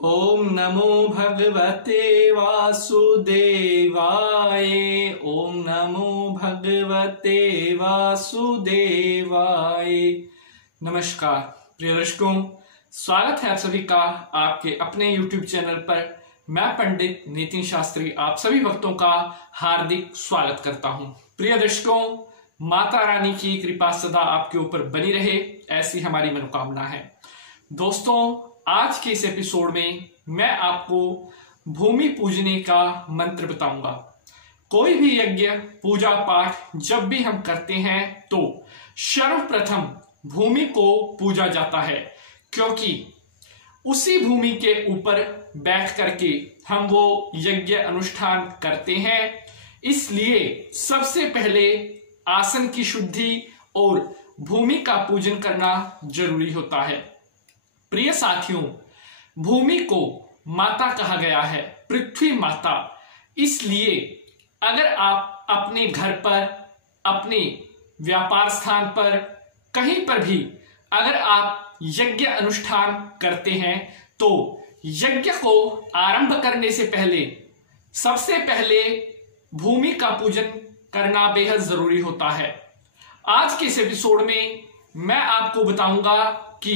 ओम नमो भगवते वासुदेवाय। ओम नमो भगवते वासुदेवाय। नमस्कार प्रिय दर्शकों, स्वागत है आप सभी का आपके अपने YouTube चैनल पर। मैं पंडित नितिन शास्त्री आप सभी भक्तों का हार्दिक स्वागत करता हूं। प्रिय दर्शकों, माता रानी की कृपा सदा आपके ऊपर बनी रहे, ऐसी हमारी मनोकामना है। दोस्तों, आज के इस एपिसोड में मैं आपको भूमि पूजने का मंत्र बताऊंगा। कोई भी यज्ञ पूजा पाठ जब भी हम करते हैं तो सर्वप्रथम भूमि को पूजा जाता है, क्योंकि उसी भूमि के ऊपर बैठ करके हम वो यज्ञ अनुष्ठान करते हैं। इसलिए सबसे पहले आसन की शुद्धि और भूमि का पूजन करना जरूरी होता है। प्रिय साथियों, भूमि को माता कहा गया है, पृथ्वी माता। इसलिए अगर आप अपने घर पर, अपने व्यापार स्थान पर, कहीं पर भी अगर आप यज्ञ अनुष्ठान करते हैं तो यज्ञ को आरंभ करने से पहले सबसे पहले भूमि का पूजन करना बेहद जरूरी होता है। आज के इस एपिसोड में मैं आपको बताऊंगा कि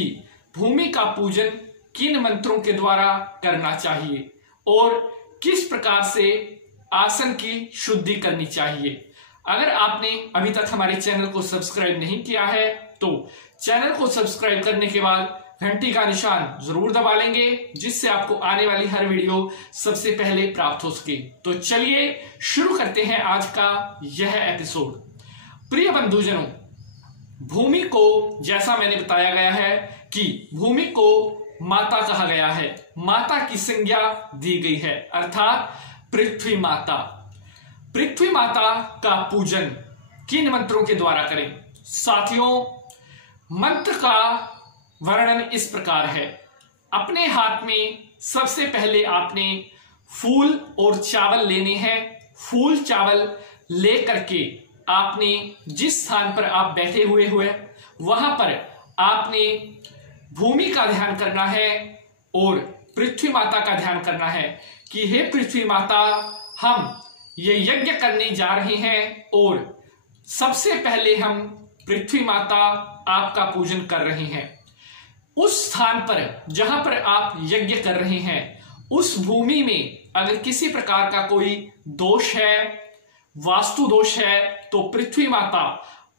भूमि का पूजन किन मंत्रों के द्वारा करना चाहिए और किस प्रकार से आसन की शुद्धि करनी चाहिए। अगर आपने अभी तक हमारे चैनल को सब्सक्राइब नहीं किया है तो चैनल को सब्सक्राइब करने के बाद घंटी का निशान जरूर दबा लेंगे, जिससे आपको आने वाली हर वीडियो सबसे पहले प्राप्त हो सके। तो चलिए शुरू करते हैं आज का यह एपिसोड। प्रिय बंधुजनों, भूमि को जैसा मैंने बताया गया है कि भूमि को माता कहा गया है, माता की संज्ञा दी गई है, अर्थात पृथ्वी माता। पृथ्वी माता का पूजन किन मंत्रों के द्वारा करें? साथियों, मंत्र का वर्णन इस प्रकार है। अपने हाथ में सबसे पहले आपने फूल और चावल लेने हैं। फूल चावल ले करके आपने जिस स्थान पर आप बैठे हुए वहां पर आपने भूमि का ध्यान करना है और पृथ्वी माता का ध्यान करना है कि हे पृथ्वी माता, हम ये यज्ञ करने जा रहे हैं और सबसे पहले हम पृथ्वी माता आपका पूजन कर रहे हैं। उस स्थान पर जहां पर आप यज्ञ कर रहे हैं उस भूमि में अगर किसी प्रकार का कोई दोष है, वास्तु दोष है, तो पृथ्वी माता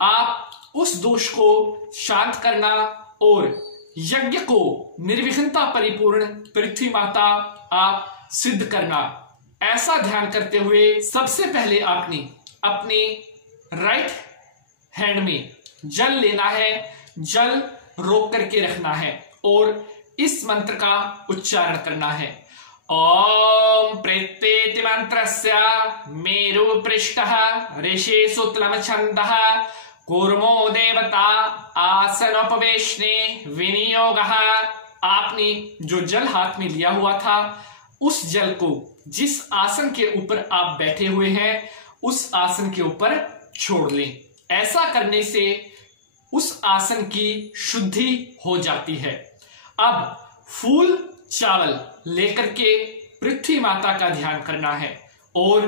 आप उस दोष को शांत करना और यज्ञ को निर्विघ्नता परिपूर्ण पृथ्वी माता आप सिद्ध करना। ऐसा ध्यान करते हुए सबसे पहले आपने अपने राइट हैंड में जल लेना है, जल रोक करके रखना है और इस मंत्र का उच्चारण करना है। ओम प्रेतेति मंत्रस्य मेरु पृष्ठः ऋषि सुतलम छन्दः कूर्मो देवता आसनोपवेशने विनियोगः। आपने जो जल हाथ में लिया हुआ था उस जल को जिस आसन के ऊपर आप बैठे हुए हैं उस आसन के ऊपर छोड़ लें। ऐसा करने से उस आसन की शुद्धि हो जाती है। अब फूल चावल लेकर के पृथ्वी माता का ध्यान करना है और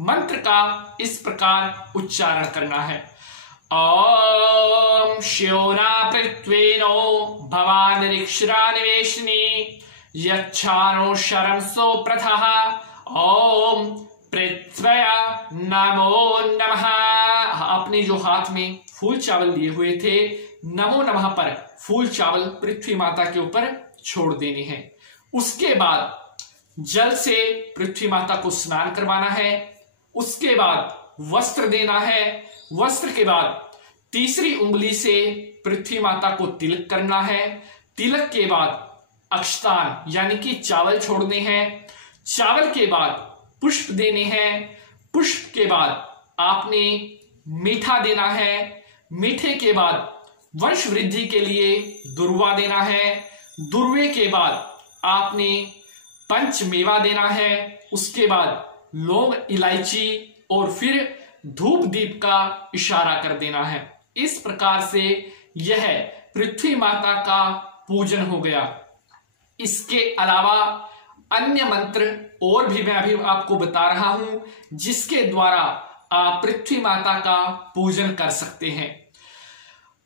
मंत्र का इस प्रकार उच्चारण करना है। ओम श्योना पृथ्वीनो भवानिरीक्षरा निवेशनी यच्छानो शरंसो प्रथः ओम पृथ्व्या नमो नमः। आपने जो हाथ में फूल चावल लिए हुए थे, नमो नमः पर फूल चावल पृथ्वी माता के ऊपर छोड़ देने हैं। उसके बाद जल से पृथ्वी माता को स्नान करवाना है। उसके बाद वस्त्र देना है। वस्त्र के बाद तीसरी उंगली से पृथ्वी माता को तिलक करना है। तिलक के बाद अक्षतान यानी कि चावल छोड़ने हैं। चावल के बाद पुष्प देने हैं। पुष्प के बाद आपने मीठा देना है। मीठे के बाद वंश वृद्धि के लिए दुर्वा देना है। दुर्वे के बाद आपने पंचमेवा देना है। उसके बाद लौंग, इलायची और फिर धूप दीप का इशारा कर देना है। इस प्रकार से यह पृथ्वी माता का पूजन हो गया। इसके अलावा अन्य मंत्र और भी मैं अभी आपको बता रहा हूं जिसके द्वारा आप पृथ्वी माता का पूजन कर सकते हैं।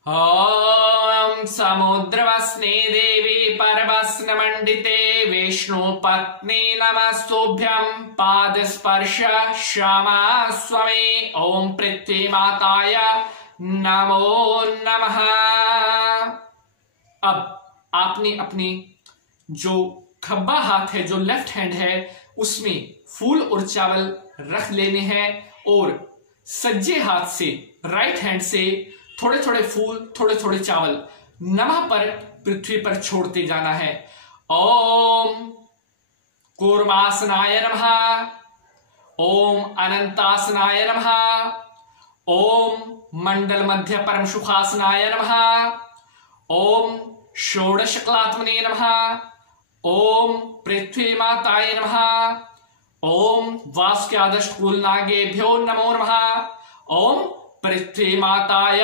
ओम समुद्रवस्ने देवी परवस्न मंडिते विष्णु पत्नी नमस्तुभ्यं पाद स्पर्श क्षमा स्वमे ओम पृथ्वी माताय नमो नमः। अब आपने अपनी जो खब्बा हाथ है, जो लेफ्ट हैंड है, उसमें फूल और चावल रख लेने हैं और सज्जे हाथ से, राइट हैंड से थोड़े थोड़े फूल, थोड़े थोड़े चावल नमः पर पृथ्वी पर छोड़ते जाना है। ओम कूर्मासनाय नमः, ओम अनंतासनाय नमः, ओम मंडल मध्य परम सुखासनाय नमः, ओम षोडशकलात्मने नमः, ओम पृथ्वी माताय नमः, ओम वास्क्यादष्टकूल नागेभ्यो नमो नमः, ओम पृथ्वी माताय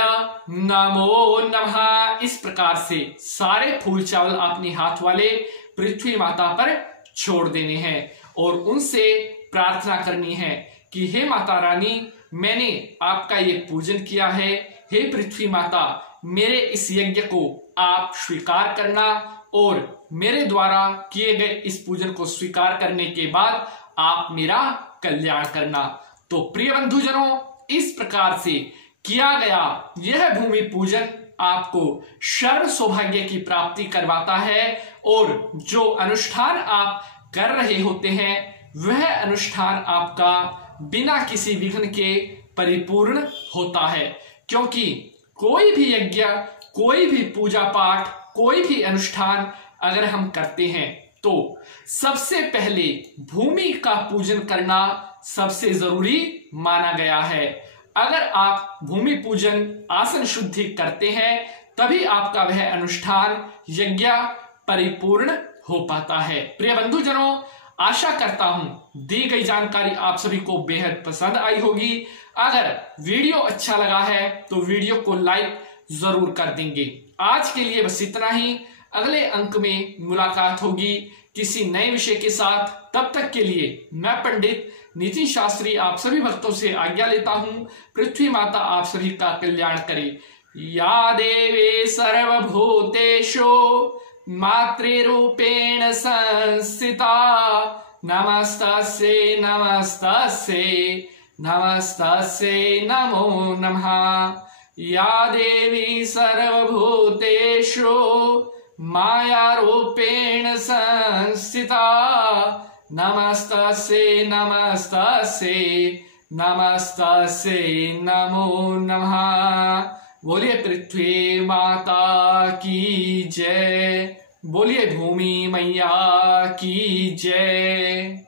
नमो नमः। इस प्रकार से सारे फूल चावल अपने हाथ वाले पृथ्वी माता पर छोड़ देने हैं और उनसे प्रार्थना करनी है कि हे माता रानी, मैंने आपका ये पूजन किया है, हे पृथ्वी माता, मेरे इस यज्ञ को आप स्वीकार करना और मेरे द्वारा किए गए इस पूजन को स्वीकार करने के बाद आप मेरा कल्याण करना। तो प्रिय बंधुजनों, इस प्रकार से किया गया यह भूमि पूजन आपको सर्व सौभाग्य की प्राप्ति करवाता है और जो अनुष्ठान आप कर रहे होते हैं वह अनुष्ठान आपका बिना किसी विघ्न के परिपूर्ण होता है। क्योंकि कोई भी यज्ञ, कोई भी पूजा पाठ, कोई भी अनुष्ठान अगर हम करते हैं तो सबसे पहले भूमि का पूजन करना सबसे जरूरी माना गया है। अगर आप भूमि पूजन, आसन शुद्धि करते हैं तभी आपका वह अनुष्ठान, यज्ञ परिपूर्ण हो पाता है। प्रिय बंधुजनों, आशा करता हूं दी गई जानकारी आप सभी को बेहद पसंद आई होगी। अगर वीडियो अच्छा लगा है तो वीडियो को लाइक जरूर कर देंगे। आज के लिए बस इतना ही। अगले अंक में मुलाकात होगी किसी नए विषय के साथ। तब तक के लिए मैं पंडित नितिन शास्त्री आप सभी भक्तों से आज्ञा लेता हूं। पृथ्वी माता आप सभी का कल्याण करे। या देवी सर्वभूतेषु मातृरूपेण संस्थिता नमस्तस्यै नमस्तस्यै नमस्तस्यै नमो नमः। या देवी सर्वभूतेषु मायारूपेण संस्थिता नमस्तस्यै नमस्तस्यै नमस्तस्यै नमो नमः। बोलिए पृथ्वी माता की जय, बोलिए भूमि मैया की जय।